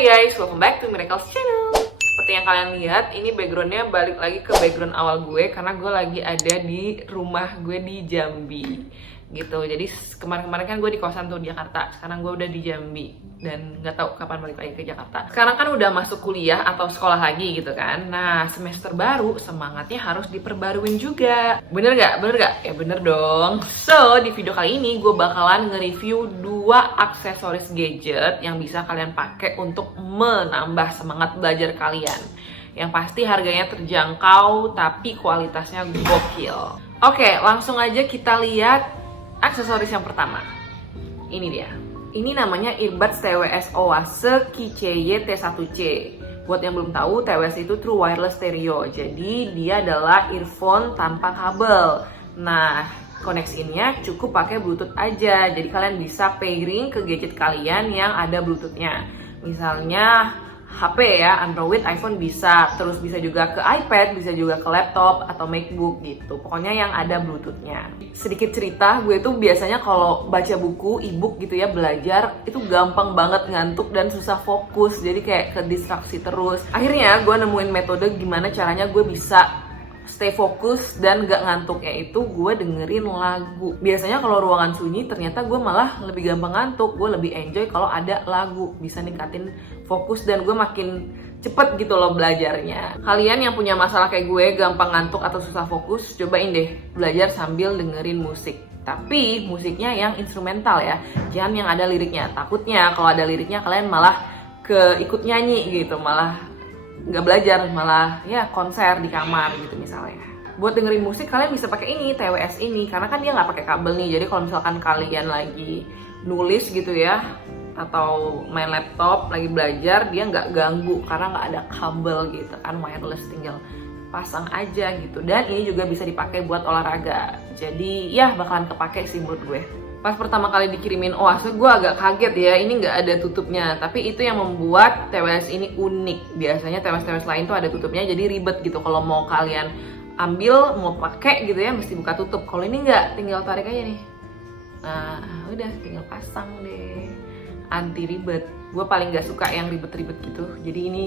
Hai guys, welcome back to Miracles Channel. Seperti yang kalian lihat, ini backgroundnya balik lagi ke background awal gue karena gue lagi ada di rumah gue di Jambi gitu. Jadi kemarin-kemarin kan gue di kosan tuh di Jakarta, sekarang gue udah di Jambi dan nggak tahu kapan balik lagi ke Jakarta. Sekarang kan udah masuk kuliah atau sekolah lagi gitu kan. Nah, semester baru semangatnya harus diperbaruin juga. Bener gak? Bener gak? Ya bener dong. So, di video kali ini gue bakalan nge-review 2 aksesoris gadget yang bisa kalian pakai untuk menambah semangat belajar kalian. Yang pasti harganya terjangkau tapi kualitasnya gokil. Oke, langsung aja kita lihat aksesoris yang pertama. Ini dia. Ini namanya earbuds TWS Oase Keychain T1C. Buat yang belum tahu, TWS itu True Wireless Stereo. Jadi dia adalah earphone tanpa kabel. Nah, koneksinya cukup pakai Bluetooth aja. Jadi kalian bisa pairing ke gadget kalian yang ada Bluetoothnya. Misalnya HP ya, Android, iPhone bisa. Terus bisa juga ke iPad, bisa juga ke laptop atau MacBook gitu. Pokoknya yang ada Bluetoothnya. Sedikit cerita, gue tuh biasanya kalau baca buku, e-book gitu ya, belajar, itu gampang banget ngantuk dan susah fokus. Jadi kayak ke distraksi terus. Akhirnya gue nemuin metode gimana caranya gue bisa stay fokus dan gak ngantuk, yaitu gue dengerin lagu. Biasanya kalau ruangan sunyi ternyata gue malah lebih gampang ngantuk. Gue lebih enjoy kalau ada lagu, bisa ningkatin fokus dan gue makin cepet gitu loh belajarnya. Kalian yang punya masalah kayak gue, gampang ngantuk atau susah fokus, cobain deh belajar sambil dengerin musik. Tapi musiknya yang instrumental ya, jangan yang ada liriknya. Takutnya kalau ada liriknya kalian malah ikut nyanyi gitu, malah nggak belajar, malah ya konser di kamar gitu misalnya. Buat dengerin musik kalian bisa pakai ini, TWS ini, karena kan dia nggak pakai kabel nih. Jadi kalau misalkan kalian lagi nulis gitu ya, atau main laptop lagi belajar, dia nggak ganggu karena nggak ada kabel gitu kan, wireless, tinggal pasang aja gitu. Dan ini juga bisa dipakai buat olahraga. Jadi ya bakalan kepake sih menurut gue. Pas pertama kali dikirimin Oase, gue agak kaget ya, ini nggak ada tutupnya. Tapi itu yang membuat TWS ini unik. Biasanya TWS-TWS lain tuh ada tutupnya, jadi ribet gitu. Kalau mau kalian ambil, mau pakai gitu ya, mesti buka tutup. Kalau ini nggak, tinggal tarik aja nih. Nah, udah tinggal pasang deh. Anti ribet. Gue paling nggak suka yang ribet-ribet gitu. Jadi ini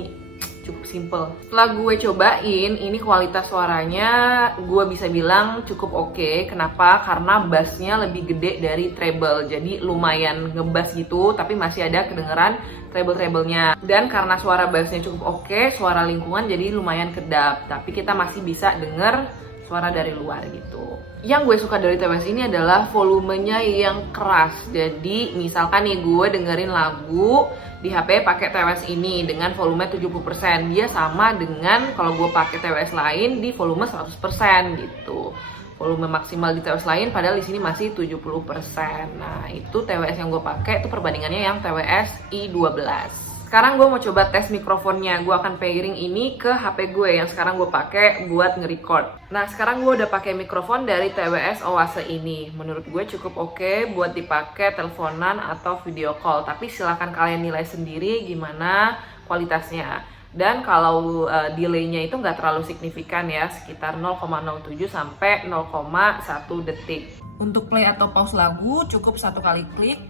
cukup simple. Setelah gue cobain, ini kualitas suaranya gue bisa bilang cukup oke. Kenapa? Karena bassnya lebih gede dari treble. Jadi lumayan ngebass gitu, tapi masih ada kedengeran treble-treblenya. Dan karena suara bassnya cukup oke, suara lingkungan jadi lumayan kedap. Tapi kita masih bisa denger suara dari luar gitu. Yang gue suka dari TWS ini adalah volumenya yang keras. Jadi misalkan nih gue dengerin lagu di HP pakai TWS ini dengan volume 70%. Dia sama dengan kalau gue pakai TWS lain di volume 100% gitu. Volume maksimal di TWS lain padahal di sini masih 70%. Nah, itu TWS yang gue pakai itu perbandingannya yang TWS i12. Sekarang gue mau coba tes mikrofonnya. Gue akan pairing ini ke HP gue yang sekarang gue pakai buat nge-record. Nah, sekarang gue udah pakai mikrofon dari TWS Oase ini. Menurut gue cukup oke buat dipakai teleponan atau video call. Tapi silahkan kalian nilai sendiri gimana kualitasnya. Dan kalau delaynya itu nggak terlalu signifikan ya, sekitar 0,07 sampai 0,1 detik. Untuk play atau pause lagu cukup 1 kali klik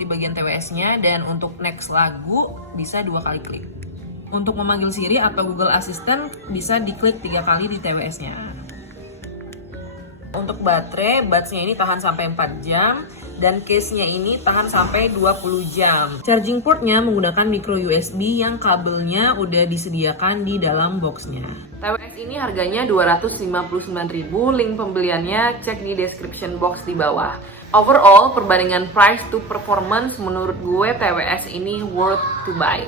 di bagian TWS-nya, dan untuk next lagu bisa 2 kali klik. Untuk memanggil Siri atau Google Assistant bisa diklik 3 kali di TWS-nya. Untuk baterai, buds-nya ini tahan sampai 4 jam dan case-nya ini tahan sampai 20 jam. Charging port-nya menggunakan micro USB yang kabelnya udah disediakan di dalam box-nya. TWS ini harganya 259.000, link pembeliannya cek di description box di bawah. Overall, perbandingan price to performance menurut gue TWS ini worth to buy.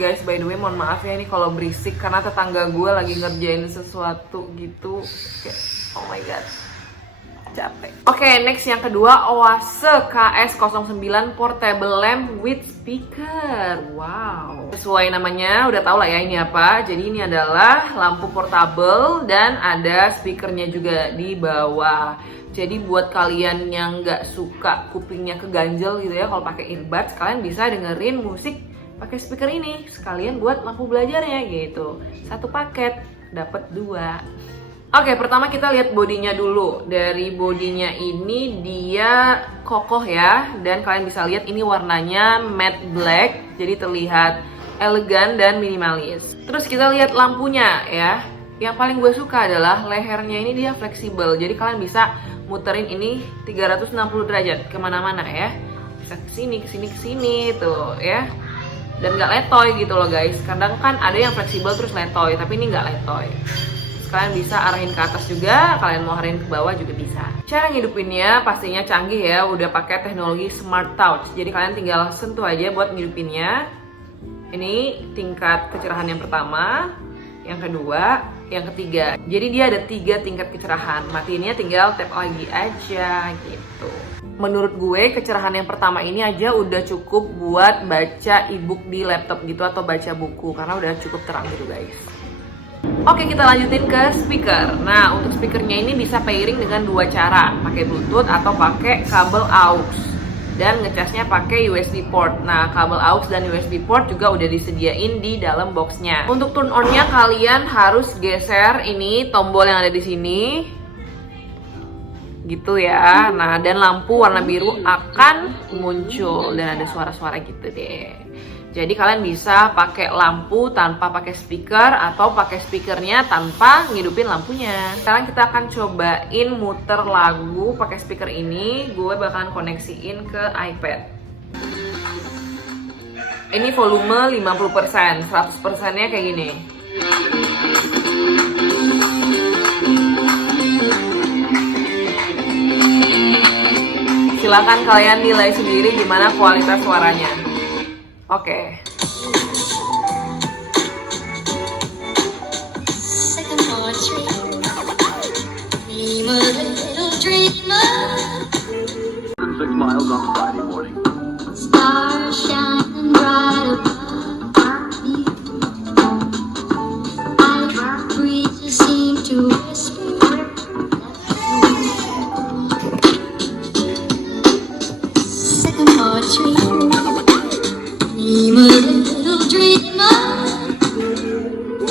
Guys, by the way, mohon maaf ya ini kalau berisik karena tetangga gue lagi ngerjain sesuatu gitu. Oh my god, capek. Oke, next yang kedua, Oase KS09 Portable Lamp with Speaker. Wow, sesuai namanya udah tau lah ya ini apa. Jadi ini adalah lampu portable dan ada speakernya juga di bawah. Jadi buat kalian yang nggak suka kupingnya keganjel gitu ya, kalau pakai earbuds, kalian bisa dengerin musik pakai speaker ini. Sekalian buat lampu belajarnya gitu. 1 paket dapat 2. Oke, pertama kita lihat bodinya dulu. Dari bodinya ini dia kokoh ya. Dan kalian bisa lihat ini warnanya matte black, jadi terlihat elegan dan minimalis. Terus kita lihat lampunya ya. Yang paling gue suka adalah lehernya ini dia fleksibel, jadi kalian bisa muterin ini 360 derajat kemana-mana ya. Bisa kesini, kesini, kesini tuh ya. Dan nggak letoy gitu loh guys. Kadang kan ada yang fleksibel terus letoy, tapi ini nggak letoy. Terus kalian bisa arahin ke atas juga, kalian mau arahin ke bawah juga bisa. Cara ngidupinnya pastinya canggih ya, udah pakai teknologi Smart Touch. Jadi kalian tinggal sentuh aja buat ngidupinnya. Ini tingkat kecerahan yang pertama, yang kedua, yang ketiga. Jadi dia ada 3 tingkat kecerahan. Matiinnya tinggal tap lagi aja gitu. Menurut gue kecerahan yang pertama ini aja udah cukup buat baca e-book di laptop gitu atau baca buku karena udah cukup terang gitu guys. Oke, kita lanjutin ke speaker. Nah, untuk speakernya ini bisa pairing dengan 2 cara, pakai Bluetooth atau pakai kabel aux. Dan ngecasnya pakai USB port. Nah, kabel aux dan USB port juga udah disediain di dalam boxnya. Untuk turn on-nya kalian harus geser ini tombol yang ada di sini. Gitu ya. Nah, dan lampu warna biru akan muncul dan ada suara-suara gitu deh. Jadi kalian bisa pakai lampu tanpa pakai speaker atau pakai speakernya tanpa ngidupin lampunya. Sekarang kita akan cobain muter lagu pakai speaker ini. Gue bakalan koneksiin ke iPad. Ini volume 50%, 100%-nya kayak gini. Silakan kalian nilai sendiri gimana kualitas suaranya. Oke.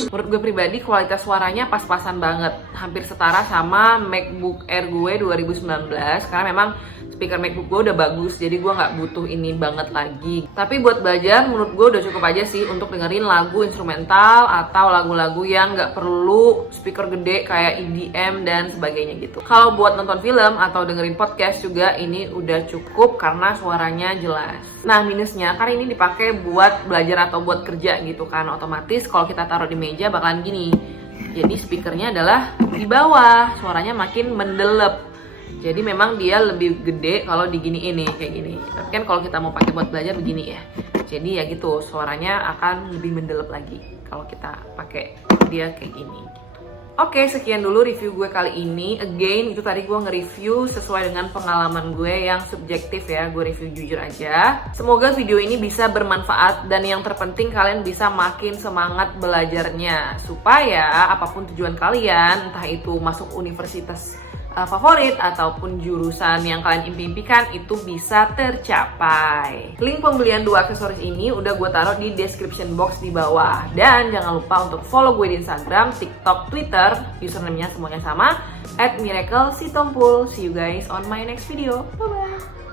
Menurut gue pribadi kualitas suaranya pas-pasan banget, hampir setara sama MacBook Air gue 2019 karena memang speaker MacBook gue udah bagus, jadi gue nggak butuh ini banget lagi. Tapi buat belajar menurut gue udah cukup aja sih untuk dengerin lagu instrumental atau lagu-lagu yang nggak perlu speaker gede kayak EDM dan sebagainya gitu. Kalau buat nonton film atau dengerin podcast juga ini udah cukup karena suaranya jelas. Nah, minusnya kan ini dipakai buat belajar atau buat kerja gitu kan, otomatis kalau kita taruh di meja bakalan gini. Jadi speakernya adalah di bawah, suaranya makin mendelep. Jadi memang dia lebih gede kalau diginiin nih kayak gini. Tapi kan kalau kita mau pakai buat belajar begini ya. Jadi ya gitu, suaranya akan lebih mendelep lagi kalau kita pakai dia kayak gini. Oke, sekian dulu review gue kali ini. Again, itu tadi gue nge-review sesuai dengan pengalaman gue yang subjektif ya. Gue review jujur aja. Semoga video ini bisa bermanfaat dan yang terpenting kalian bisa makin semangat belajarnya. Supaya apapun tujuan kalian, entah itu masuk universitas favorit ataupun jurusan yang kalian impikan itu bisa tercapai. Link pembelian 2 aksesoris ini udah gue taruh di description box di bawah. Dan jangan lupa untuk follow gue di Instagram, TikTok, Twitter, username-nya semuanya sama @miraclesitompul. See you guys on my next video. Bye bye.